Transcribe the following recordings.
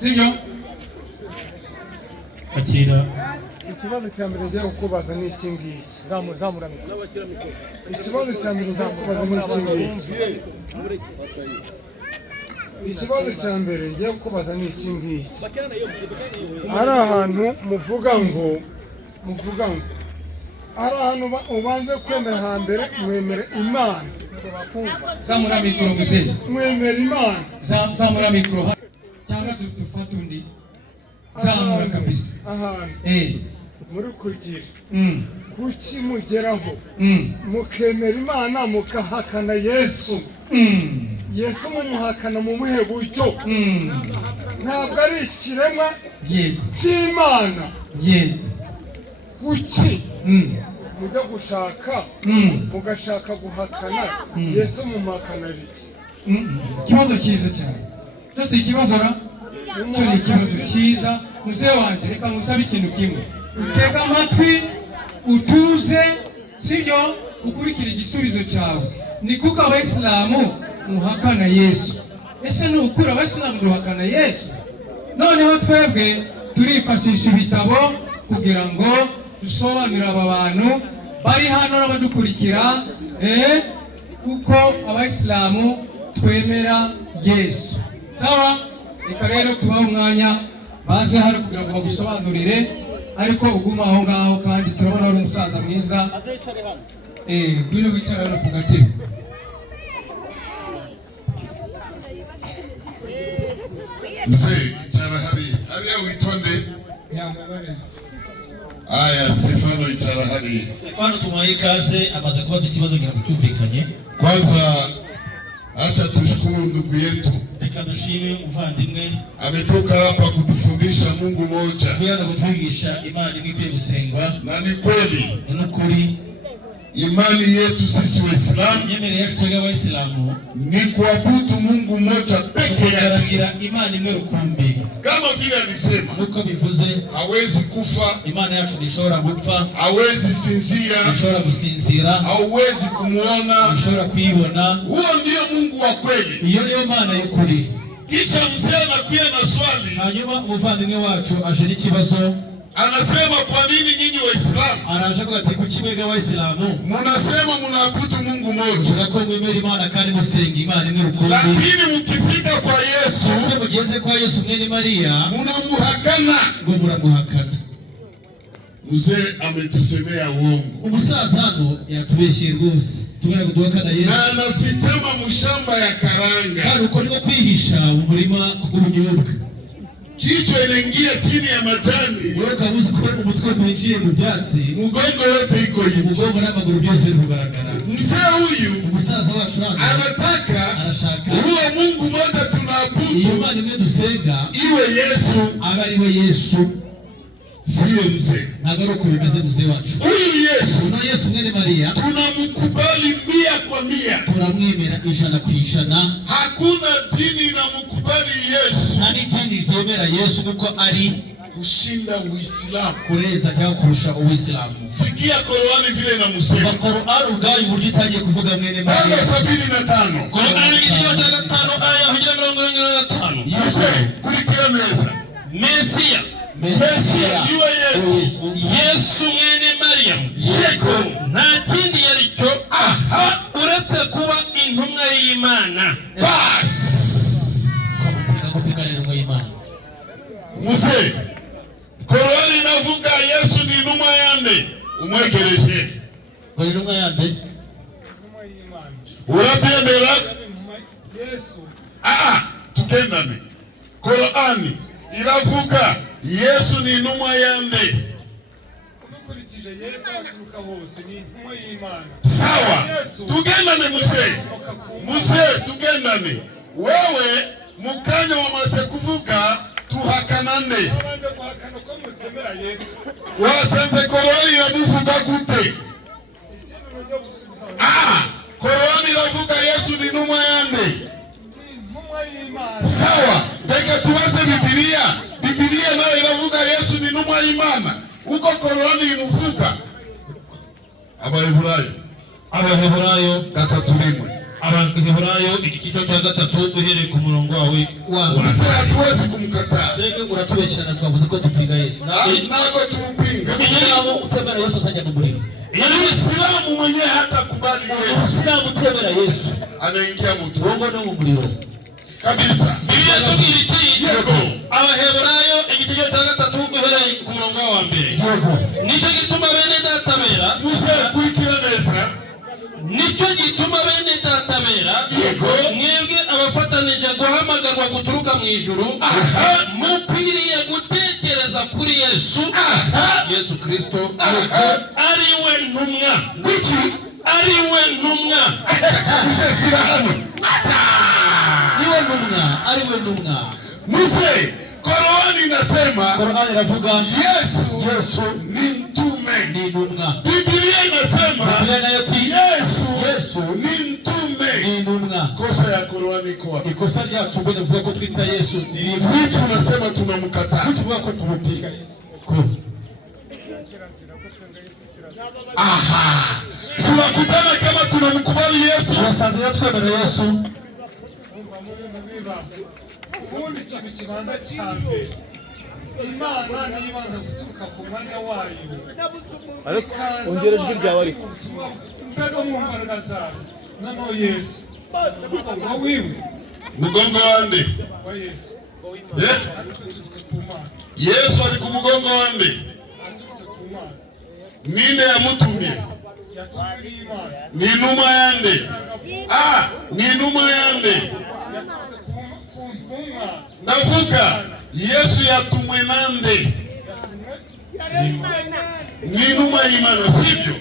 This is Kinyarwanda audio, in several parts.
sibyo? Akira ikibazo cya mbere ngiye kukubaza ni iki ngiki. Ikibazo cya mbere ngiye kukubaza ni iki ngiki. Ikibazo cya mbere ngiye kukubaza ni iki ngiki. Hari ahantu muvuga ngo hari ahantu ubanze kwemera hambere mwemere Imana. Zamura mikoro muzee. Mwemera Imana. Zamura mikoro. Cyangwa dufata undi. Zamura kabisa. Muri kugira. Kuki mugeraho. Mukemera Imana mukahakana Yesu. Yesu mumuhakana mu muhe buryo. Ntabwo ari ikiremwa cy'Imana. Kuki mujya gushaka mugashaka guhakana Yesu mumuhakana iki? Ikibazo cyiza cyane. Cyose ikibazo ra cyo ni ikibazo cyiza. Muzee wanje reka musabe ikintu kimwe. Utega amatwi utuze sibyo ukurikira igisubizo cyawe. Ni kuko abayisilamu muhakana Yesu. Ese ni ukuri abayisilamu duhakana Yesu? Noneho twebwe turifashisha ibitabo kugira ngo dusobanurire aba bantu bari hano n'abadukurikira uko abayisilamu twemera Yesu. Sawa? Reka rero tubaho umwanya baze hano kugira ngo bagusobanurire, ariko uguma aho ngaho kandi turabona ari umusaza mwiza. Gwino wicara hano ku gatebe. Mzee, icara hariya witonde. Aya, Stefano icara hariya. Stefano tumuhaye ikaze, amaze kubaza ikibazo cyumvikanye. Kwanza acha tushukuru ndugu yetu. Reka dushime uvandimwe. Ametoka hapa kutufundisha Mungu mmoja. Kuyaga kutwigisha Imana imwe ikwiye gusengwa. Na ni kweli. N'ukuri. Imani yetu sisi Waislamu ni kuabudu Mungu mmoja peke yake. Imani imwe rukumbi. Kama vile alisema, nuko bivuze hawezi kufa, Imana yacu ntishobora gupfa, hawezi sinzia, ntishobora gusinzira, hawezi kumuona, ntishobora kuyibona. Huo ndio Mungu wa kweli. Iyo niyo Mana y'ukuri. Kisha mzee anakuja na swali. Hanyuma umuvandimwe wacu aje n'ikibazo. Anasema kwa nini nyinyi Waislamu? Araje kuvuga ati kuki mwebwe Waislamu mnasema mnaabudu Mungu mmoja, ko mwemera Imana kandi musenga Imana imwe rukumbi, lakini mkifika kwa Yesu, ko mugeze kwa Yesu mwene Maria mnamuhakana. Ngo muramuhakana. Mzee ametusemea uongo. Umusaza hano yatubeshye rwose. Tubona kuduhakana Yesu. Na anafichama mushamba ya karanga. Kandi uko niko kwihisha mu murima w'ubunyobwa. Kichwa inaingia chini ya majani. Wewe kabuzi ko umutwe mwinjiye mu byatsi. Mugongo wote iko hivi. Mugongo n'amaguru byose birugaragara. Mzee huyu umusaza wacu hano anataka huo Mungu mmoja tunaabudu. Iyo Imana imwe dusenga iwe Yesu. Aba ari we Yesu. Sio mzee. Nagaro ko bimeze mzee wacu. Huyu Yesu. Na Yesu mwene Maria. Tunamkubali 100%. Turamwemera 100%. Hakuna dini inamkubali Yesu. Nani dini ryemera Yesu kuko ari kushinda Uislamu. Kureza cyangwa kurusha Uislamu. Sikia Qur'ani vile inamsema. Qur'ani ubwayo uburyo itangiye kuvuga mwene Maria. 75. Qur'ani igitabo cya 5 aya 145. Yesu kurikira neza. Mesia. Iwe Yesu. Yesu mwene Maria. Yego. Nta kindi yaricyo uretse kuba intumwa y'Imana. Bas. Muse. Qur'ani inavuga Yesu ni intumwa yande. Umwegereje. Kwa intumwa yande. Intumwa y'Imana. Urabyemera? Yesu. Tukendane. Qur'ani iravuga Yesu ni intumwa yande. Ukurikije Yesu aturuka hose ni intumwa y'Imana. Sawa. Tugendane muse. Muse tugendane. Wewe mukanya wamaze kuvuga tuhakanane. Abanje guhakana ko mutemera Yesu. Wasanze Qur'ani iravuga gute? Qur'ani iravuga Yesu ni intumwa yande. Intumwa y'Imana. Sawa. Reka tuwaze Biblia. Biblia nayo iravuga Yesu ni intumwa y'Imana. Uko Qur'ani imuvuga. Abaheburayo 3:1. Abaheburayo igice cya gatatu uhereye ku murongo wawe wa Mzee hatuwezi kumkataa. Sege uratubeshyana twavuze ko dupinga Yesu. Nako tumpinga. Islamu utemera Yesu asanya mu muriro. Islamu mwenyewe hata kubali Yesu. Islamu utemera Yesu anaingia mtu. Bongo no mu muriro. Kabisa. Biblia tubwira iti yego. Abaheburayo igice cya gatatu uhereye ku murongo wa mbere. Yego. Nico gituma bene databera. Mzee kurikira neza. Nico gituma bene databera. Yego. Mwebwe abafatanije guhamagarwa guturuka mu ijuru. Mukwiriye gutekereza kuri Yesu. Yesu Kristo. Ariwe ntumwa. Ngiki? Ariwe ntumwa. Mzee shira hano. Ariwe ntumwa. Mzee, Qur'ani inasema Qur'ani inavuga Yesu ni mtume. Ni ntumwa. Biblia inasema Yesu ni mtume. Ni ntumwa. Kosa ya Qur'ani kwa. Ikosa ryacu mbone vuga ko twita Yesu ni Vipi unasema tunamkataa? tuvuga ko tumupinga ko. Tunakutana kama tunamkubali Yesu. Turasanzira twemera Yesu. ubundi ikintu kibanza cyane Imana nibanza guturuka ku mwanya wayo ariko ongera ijwi ryawe ariko mbega mu mbaraga zayo noneho Yesu ngo wiwe Mgongo wande. wa Yesu Eh? ku Mana Yesu ali ku mugongo wande. aturutse ku Mana Ninde yamutumye? yatumwe n'Imana Ni numa yande. Ni numa yande. yaturutse ku Mana Ndavuga Yesu yatumwe nande. Ni numa y'Imana sibyo?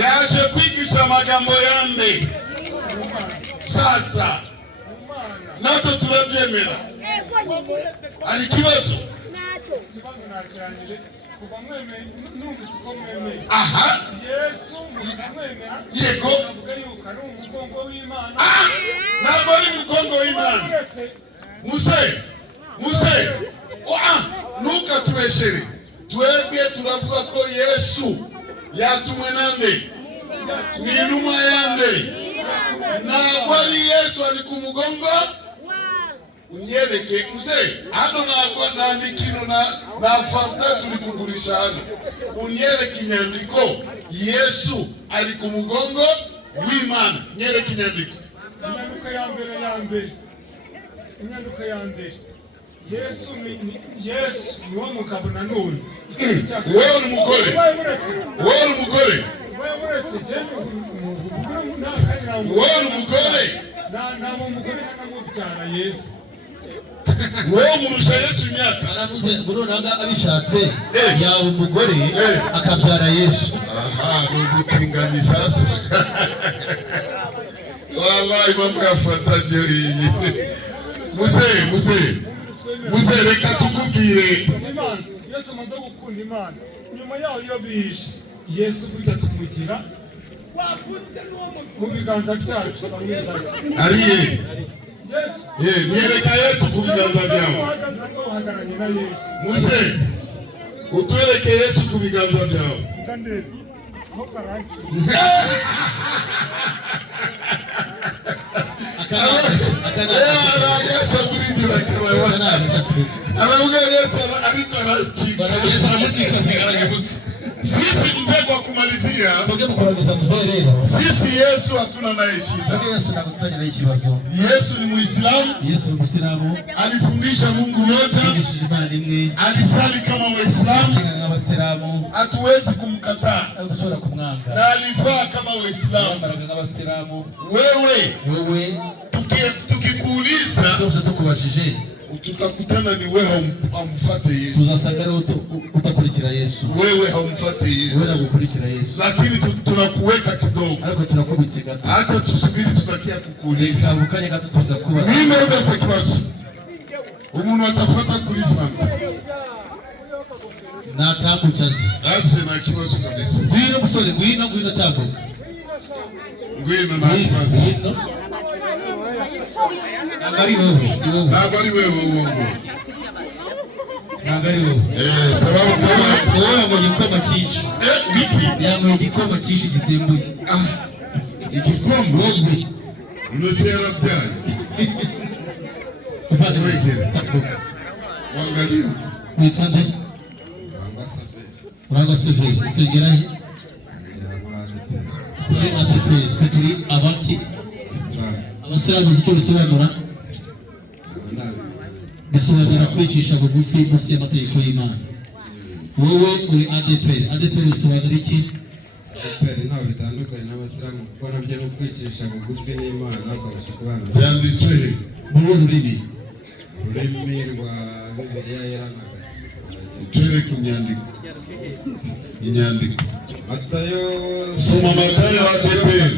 Yaje kwigisha amagambo yande. Sasa nato turabyemera. Ari kibazo. ikibazo nakirangije kuva mwemeye numvise ko mwemeye Yesu mwemera Yego. avuga yuko ari umugongo w'Imana Ntabwo ari mugongo w'Imana. Muse. Ntukatubeshere. Twebwe turavuga ko Yesu yatumwe nande. Ni numa yande. Ntabwo ari Yesu ari ku mugongo. Unyereke mzee, hano nta mikino na fanta turi kugurisha hano. Unyereke inyandiko Yesu ari ku mugongo w'Imana. Nyereke inyandiko. Inyanduka ya mbere Yesu ni wo mugabo nanone Wewe uri umugore. Wewe uri umugore. Wewe uri umugore. nta mugore n'umubyara Yesu Wewe umurusha Yesu imyaka. Aravuze ngo nonaga abishatse yawe umugore akabyara Yesu. Ubutinganyi sasa. Wallahi mambo yafuataje hii. Mzee reka tukubwire. Imana iyo tumaze gukunda Imana nyuma yaho iyo bishe Yesu burya tumugira mu biganza byacu bamwizaki Ariye. Yesu Niereka Yesu ku biganza byawe. uhagaranye na Yesu Mzee utwereke Yesu ku biganza byawe. Anaonyesha mlinzi wa karawa. Anaongea Yesu ariko anachika. Sisi mzee kwa kumalizia. Sisi Yesu hatuna naye shida. Yesu ni Muislamu. Alifundisha Mungu moja. Alisali kama Waislamu. Hatuwezi kumkataa. Na alifaa kama Waislamu. Wewe tukikuuliza tutakutana ni wewe hamfuate Yesu. Tuzasanga utakurikira Yesu. Wewe hamfuate Yesu. Wewe unakurikira Yesu. Lakini tunakuweka kidogo. Ariko turakubitse gato. Acha tusubiri tutakia kukuuliza. Ukanya gato tuza kubaza. Mimi ndio kibazo. Umuntu atafuata kulifanta. Na tambukazi. Ase na kibazo kabisa. Ngwino musore, ngwino tambuka. Ngwino na kibazo. Nagari wewe, si wewe. Nagari wewe uongo. Nagari wewe. Sababu kama wewe mwenye gikoma cyinshi. Vipi? Yango igikoma cyinshi gisembuye. Igikoma? Unasema byaye. Wegere. Wangalie. Witande. Uranga Seferi. Usengerahe? Sema Seferi. Twituri abaki. Abasiramu zicyo bisobanura. Bisobanura kwicisha bugufi munsi y'amategeko y'Imana. Wowe uri ADPR. ADPR bisobanura iki? ADPR ntaho bitandukanye n'abasiramu kuko nabyo no kwicisha bugufi n'Imana ukabasha kubana. Byanditswe mu rurimi rwa Bibiliya yaranaga. Utere ku nyandiko. Inyandiko. Matayo Soma Matayo ADPR.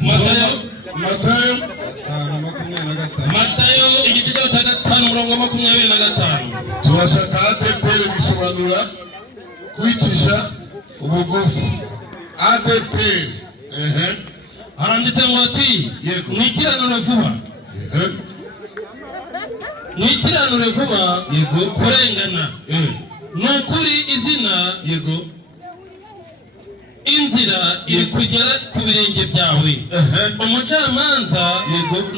Matayo 5:25. Matayo igice cya 5:25. Turashaka ADPR bisobanura kwicisha ubugufi. ADPR. Haranditse ngo ati mwikiranure vuba. Mwikiranure vuba kurengana. Nukuri izina inzira iri kugera ku birenge byawe. Umucamanza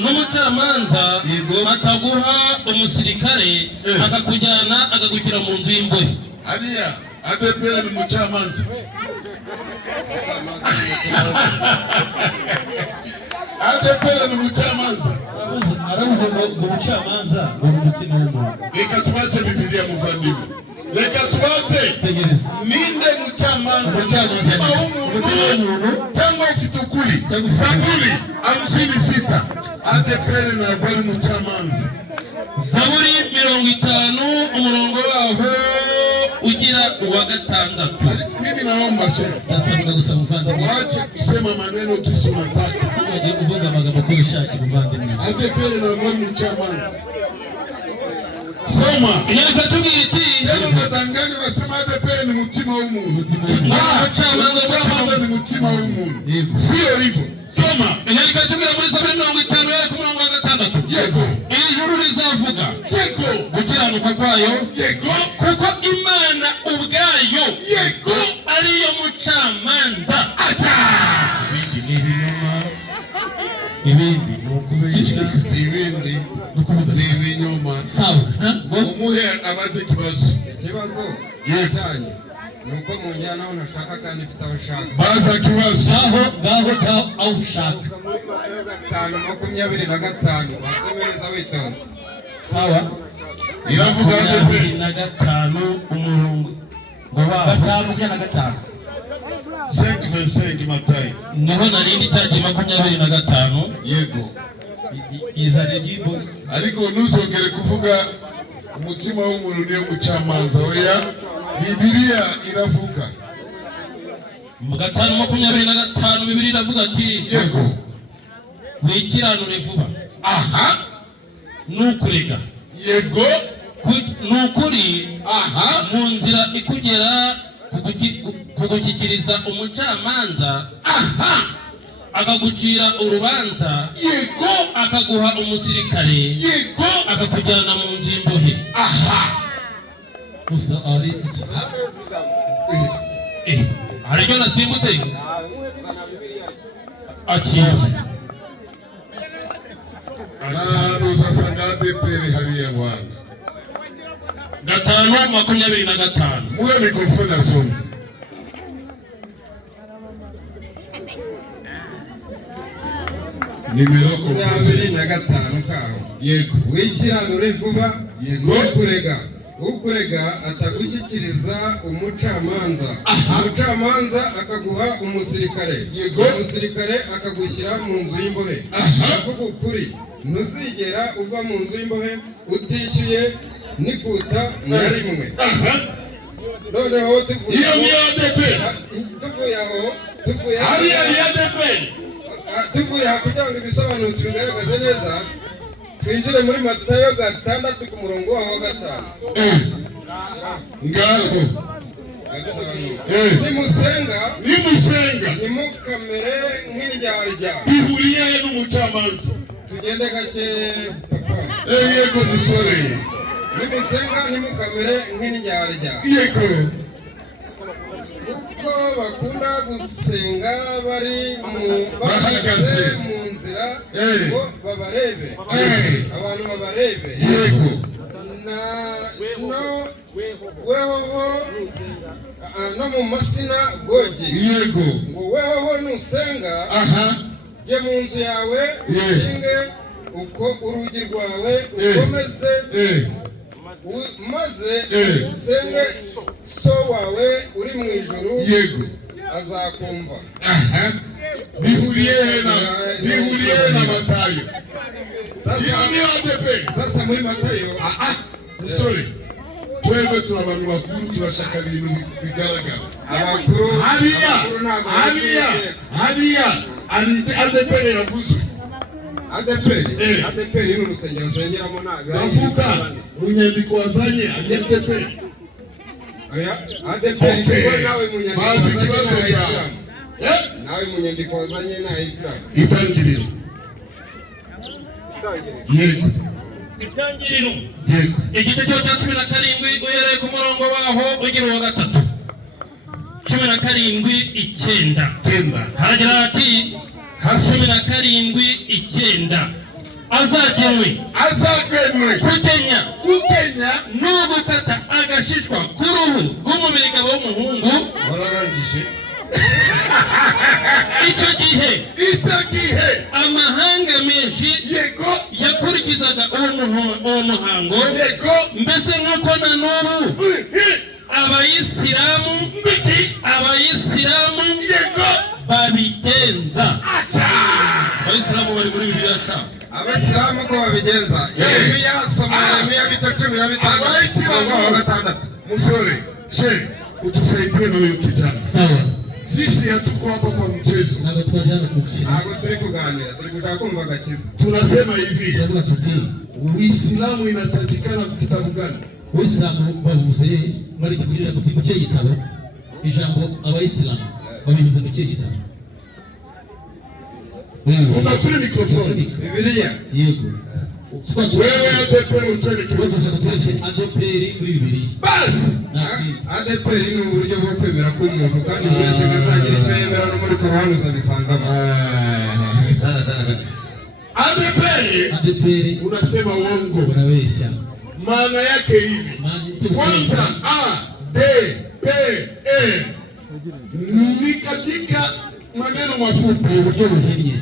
n'umucamanza ataguha umusirikare akakujyana akagukira mu nzu y'imbohe. Hariya ADPR ni mucamanza. ADPR ni mucamanza. Aravuze ngo umucamanza uri umutima w'umuntu. Reka tubaze Bibiliya muvandimwe. Reka tubaze ninde mucamanza umutima w'umuntu cyangwa ufite ukuri. Zaburi 56. ADPR ntabwo ari mucamanza. Zaburi 50 umurongo waho ugira uwa 6. Mimi naomba shehe. Nasabwa gusaba muvandimwe. Waache kusema maneno kisi unataka. Ujye uvuga amagambo ko ushaka muvandimwe. ADPR ntabwo ari mucamanza. Soma. Inyandiko tubwira iti Tena unadanganya unasema ADPR ni mutima w'umuntu. Mucamanza ni mutima w'umuntu. Sio hivyo. Soma. Inyandiko tubwira muri Zaburi 50 yari ku murongo wa 6. Yego. Ijuru rizavuga. Yego. Gukiranuka kwayo. Yego. Kuko Imana ubwayo. Yego. Ariyo mucamanza. Acha. Ibindi nukubeshya. Ibindi ni ibinyoma. Sawa. Umuhe abaze kibazo. Ikibazo cyanye nuko mu njyana aho nashaka kandi mfite aho ushaka. Baza kibazo. Ngaho aho ushaka. 5:25 wasemereza witonze. Sawa. Iravuga ADPR 5 umurongo ngo baho 5:25. 5:25 Matayo. niho narindi cyagiye 25. Yego. Izanye jimbo Ariko ntuzongere kuvuga umutima w'umuntu niyo mucamanza. Oya, Bibiliya iravuga. mu 5:25 Bibiliya iravuga ati Yego. wikiranure vuba. Aha. Nukurega. Yego. Nukuri mu nzira ikugera kugushyikiriza umucamanza. Aha. Akagucira urubanza. Yego. Akaguha umusirikare. Yego. Akakujyana mu nzu y'imbohe. Aha. Gusa ari hari ibyo nasimbutse akira Nano sasa ADPR hariya bwana. 5:25. Muwe mikrofoni asome. Nimero 25 kaho. Yego. Wikiranure vuba. Yego. Ukurega atagushyikiriza umucamanza. Umucamanza akaguha umusirikare. Yego. Umusirikare akagushyira mu nzu y'imbohe. Avuga ukuri ntuzigera uva mu nzu y'imbohe utishyuye n'ikuta na rimwe. Noneho tuvuye kugira ngo ibisobanuro tubigaragaze neza, twinjire muri Matayo 6 ku murongo wa 5. Ngaho. Nimusenga nimukamere nk'indyarya. Bihuriye n'umucamanza. Tugende gake papa. Yego musore. Nimusenga nimukamere nk'indyarya. Yego. Kuko bakunda gusenga bari bahagaze mu kuzigera ngo babarebe abantu babarebe yego wehoho no mu masinagogi yego ngo wehoho nusenga jye mu nzu yawe ushinge uko urugi rwawe ukomeze maze usenge so wawe uri mu ijuru yego azakumva. Bihuriye na Matayo. Sasa muri Matayo musore twebwe turabantu bakuru turashaka ibintu bigaragara. Abakuru hariya ADPR yavuzwe. ADPR ni urusengero sengeramo naga ndavuga mu nyandiko wazanye ADPR. ADPR kuko nawe mu nyandiko wazanye nawe mu nyandiko wazanye na Islam. Itangiriro yego igice cya 17 uhereye ku murongo waho ugira wa gatatu 17:9 haragira ati 17:9 azagenwe kukenya n'ugukata agashishwa k'uruhu rw'umubiri w'umuhungu bararangije. icyo gihe amahanga menshi yego yakurikizaga uwo muhango mbese nk'uko na n'ubu abayisilamu yego babigenza. Abayisilamu bari muri Bibiliya sha Abasilamu ko babigenza. Yeremiya soma Yeremiya 15:6. Musore utusaidie na wewe kijana. Sawa. Sisi hatuko hapa kwa mchezo. Ntabwo twajana kukina. Ntabwo turi kuganira, turi gushaka kumva gakiza. Tunasema hivi. Turavuga tuti Uislamu inatakikana kwa kitabu gani? Uislamu bavuze muri iki gitabo ijambo abayisilamu babivuze mu gitabo. Funga kule mikrofoni. Biblia. Yego. Wewe ADPR utwele kidogo cha twende ADPR muri Bibiliya. Basi. ADPR ni uburyo bwo kwemera ko umuntu kandi wese azagira icyo yemera no muri Korani uzabisangamo. ADPR unasema uongo. Unabesha. Maana yake hivi. Kwanza ADPR ni katika maneno mafupi uburyo buhinnye.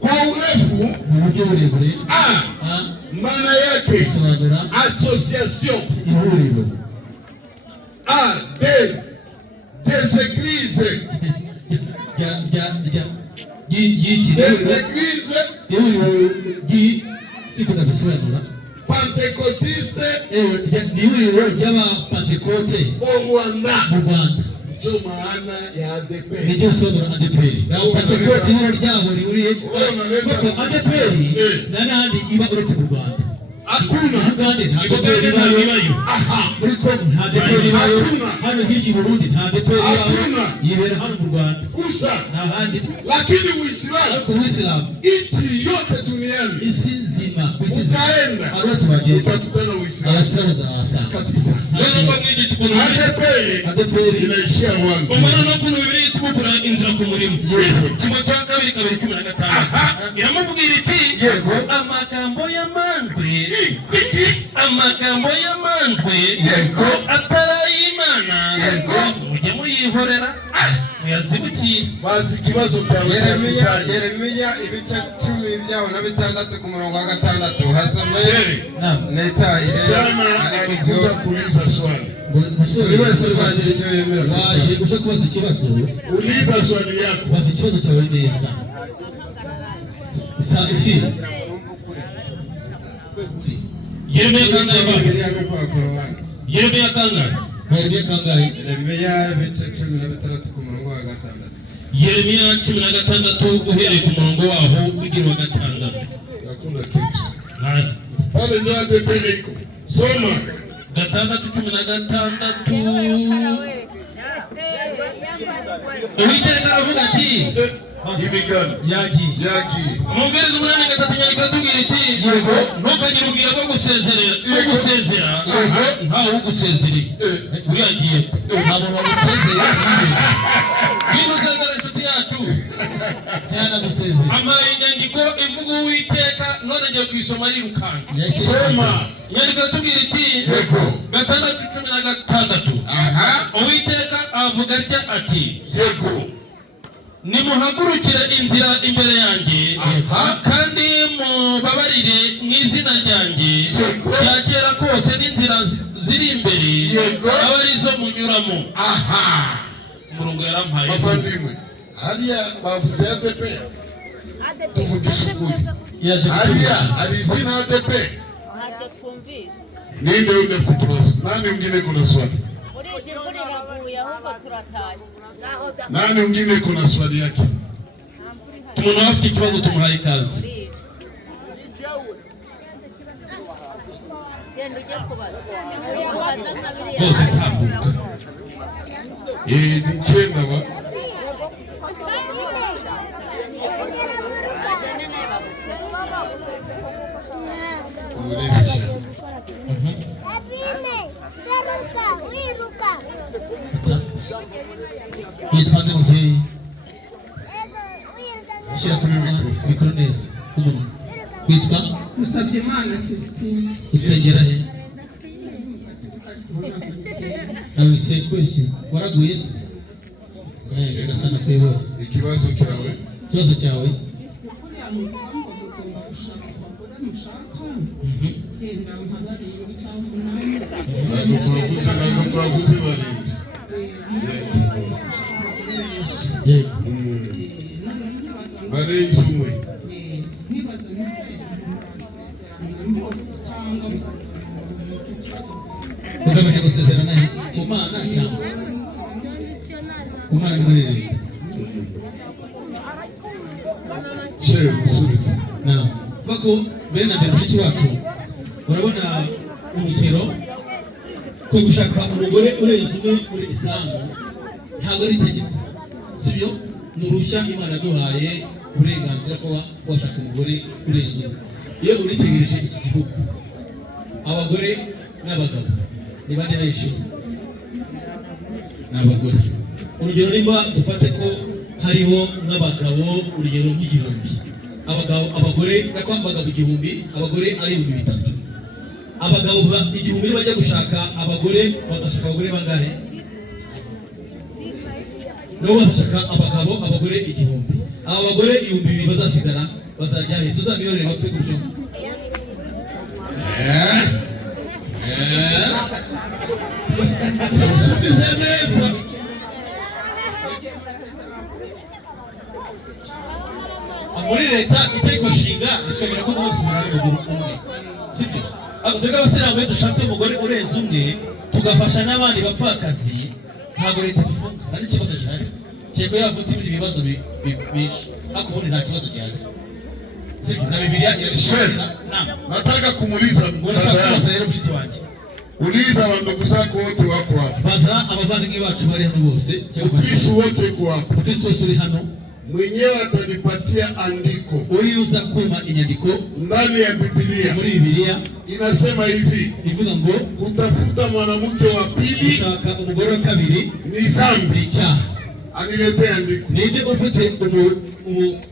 Kwa urefu uburyo burebure. Maana yake sobanura association ihuriro. Des églises. Des églises. Siku nabisobanura. Pentecôtiste. Ni ihuriro ry'abapentekote Au Rwanda. Mu Rwanda. Ndio maana ya ADPR. Ndio sobanura ADPR. Na Pentekote ihuriro ryabo rihuriye ADPR n'ahandi iba uretse mu Rwanda. Hakuna Uganda nta ADPR ibayo. Muri Kongo nta ADPR ibayo. Hano hirya i Burundi nta ADPR ibayo. Yibera hano mu Rwanda. Kusa n'ahandi. Lakini Uislamu. Ariko Uislamu nchi yote duniani. Isi nzima. Utaenda. Arose bagenda. Utakutana Uislamu. Abasilamu zawasanga. Kabisa. ADPR inaishia Rwanda. Umwana no kuno Bibiliya itubura inzira ku murimo. Kimwe kwa 2:15 iramuvugira iti amagambo y'amandwe atarayimana mujye muyihorera muyazibukire. Bazi ikibazo cyawe. Yeremiya ibice 10:6 ku murongo wa 6 hasome neta jana alikuja kuuliza swali. Buri wese azagira icyo yemera. Waje uje kubaza ikibazo. Uliza swali yako. Baza ikibazo cyawe neza. Safi. Yeremiya kangahe baba? Yeremiya kangahe? Yeremiya kangahe? Yeremiya ibice 16 ku murongo wa 6. Yeremiya 16 uhereye ku murongo waho ugira wa 6. Hakuna kitu. Hai. Pale ndio ADPR iko. Soma. 6:16. Uwiteka aravuga ati imigano yagi Mubwiriza 8:3 nyandiko atubwira iti ntukagire ubwira bwo gusezera ntawe ugusezereye uriyagiye nta muntu wagusezereye ngwino usezera inshuti yacu Yana duseze. Ama inyandiko ivuga Uwiteka none ngiye kwisoma ari rukanzi. Soma. Inyandiko tubwira iti Yego. 6:16. Aha. Uwiteka avuga ati Yego. nimuhagurukire inzira imbere yanjye kandi mubabarire mu izina ryanjye rya kera kose n'inzira ziri imbere aba arizo munyuramo. Aha. Umurongo yarampaye. Bavandimwe, hariya bavuze ADP. Tuvugisha ukuri. Hariya hari izina ADP. Ninde unafite ikibazo? Nani mwingine kuna swali? Nani mwingine kuna swali yake? Umuntu afite ikibazo tumuhaye ikaze. Bose tambuka. Nichenda ba. Umulezesha. Yitwande mujye. Shira kuri mikro neza. Witwa Musabyimana Christine. usengera he? Abise kwese waraguye se? Gasana kwebo. Ikibazo cyawe? Kibazo cyawe? Ntabwo twavuze barindwi. Barenze umwe. Ugamije gusezerana ku Mana cyangwa ku Mana muri leta? Shehe musubize. Vako bene na mushiki wacu urabona umukero ko gushaka umugore urenze umwe muri Islam ntabwo ari itegeko, sibyo? Nurushya Imana duhaye uburenganzira ko washaka umugore urenze umwe. Iyo uritegereje iki gihugu abagore n'abagabo ni bande benshi? N'abagore. Urugero niba dufate ko hariho n'abagabo urugero nk'igihumbi, abagore abagabo igihumbi, abagore ari 3,000. Abagabo igihumbi bajya gushaka abagore, bazashaka abagore bangahe? No bazashaka abagore igihumbi. Aba bagore 2,000 bazasigara bazajya he? Tuzabiyorere bapfe gutyo. Musubize neza. Muri leta itegeko nshinga twemera ko nabo tuzana umugore umwe, sibyo? Ako twebwe abasiramu iyo dushatse umugore urenze umwe tugafasha n'abandi bapfakazi ntabwo leta idufunga. Nta n'ikibazo gihari. Cyego yavutse ibindi bibazo bishe ariko ubundi nta kibazo gihari, sibyo? Na Biblia irabishira. Nataka kumuuliza Unashaka rero mshiti wanjye. Uliza wandugu zako wote wako hapa. Baza abavandimwe bacu bari hano bose. Ukristo wote wako hapa. Ukristo uri hano. Mwenyewe atanipatia andiko. Uriuza kuma inyandiko ndani ya Biblia. Muri Biblia inasema hivi. Ivuga ngo kutafuta mwanamke wa pili, ushaka umugore wa kabiri ni dhambi. Icyaha. Aniletee andiko. Ninde ufite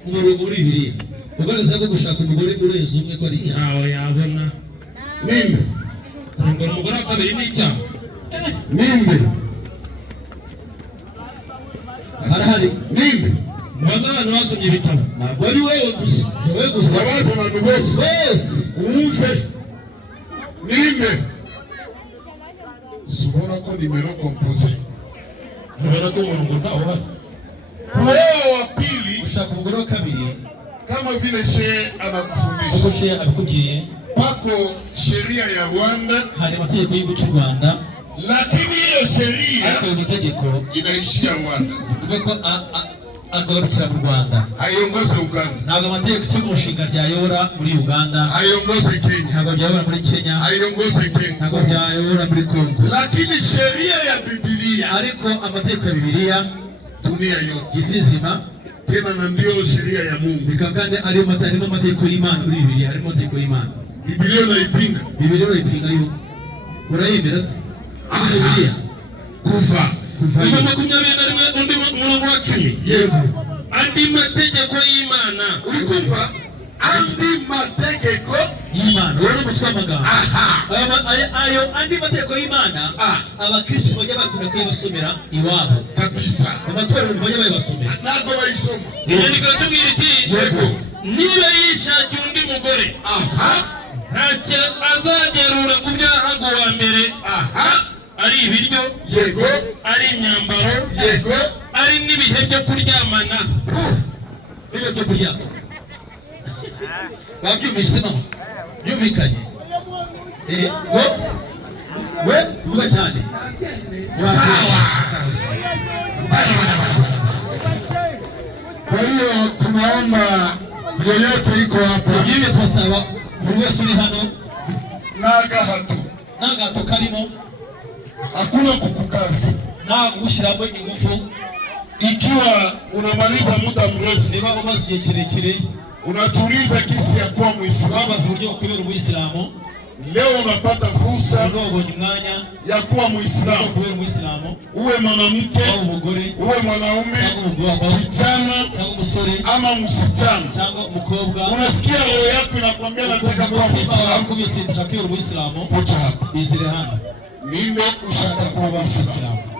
umurongo muri Biblia ugaragaza ko gushaka umugore urenze umwe ko ari icyaha? Yabona ninde? Umugore wa kabiri ni icyaha. Ninde? Harahari ninde? Mwaza abantu basomye ibitabo. Ntabwo ari wewe gusa. Si wewe gusa. Abaza abantu bose. Umve. Ninde? Subona ko nimero compose. Kubera ko umuntu ntawe uhari. Kuoa wa pili, ushaka umugore wa kabiri kama vile shehe anakufundisha. Uko shehe abikubwiye. Pako sheria ya Rwanda. Hari amategeko y'igihugu cy'u Rwanda. Lakini hiyo sheria ariko iyo mategeko inaishia Rwanda. Tuvuga ko agarukira mu Rwanda. Hayongoze Uganda. Ntabwo amategeko cyangwa umushinga ryayobora muri Uganda. Hayongoze Kenya. Ntabwo ryayobora muri Kenya. Hayongoze Kenya. Ntabwo ryayobora muri Kongo. Lakini sheria ya Biblia, ariko amategeko ya Biblia dunia yote isi nzima, tena na ndio sheria ya Mungu. Bikagande ari amategeko y'Imana muri Biblia, harimo amategeko y'Imana. Biblia inaipinga. Biblia inaipinga hiyo. Urayemera se? Biblia kuva 21 undi murongo wa 10. Yego. andi mategeko y'Imana. uri kumva andi mategeko y'Imana wari umutwe w'amagambo. Ayo andi mategeko y'Imana abakristo bajya bakunda kuyabasomera iwabo kabisa, amatorero bajya bayabasomera ntabwo bayisoma. Inyandiko iratubwira iti Yego. niba yishakiye undi mugore ntacyo azagerura ku byahago wa mbere, ari ibiryo, Yego. ari imyambaro, Yego. ari n'ibihe byo kuryamana. ibihe byo kuryama babyumvise mama byumvikanye we vuga cyane Kwa hiyo tunaomba yeyote iko hapa, yewe twasaba buri wese uri hano n'agahato karimo, hakuna kukukazi. nta gushyiramo ingufu. Ikiwa unamaliza muda mrefu, niba umaze igihe kirekire unatuuliza kisi ya kuwa Muislamu, ubaza uburyo bwo kubera Umuyisilamu, leo unapata fursa wabonye umwanya ya kuwa Muislamu, kubera Umuyisilamu, uwe mwanamke, umugore, uwe mwanaume, kijana cyangwa umusore ama msichana, cyangwa umukobwa, unasikia roho yako inakwambia nataka kuwa Muislamu, kubita Umuyisilamu, pocha hapa izire hano ninde ushaka kuwa Muislamu.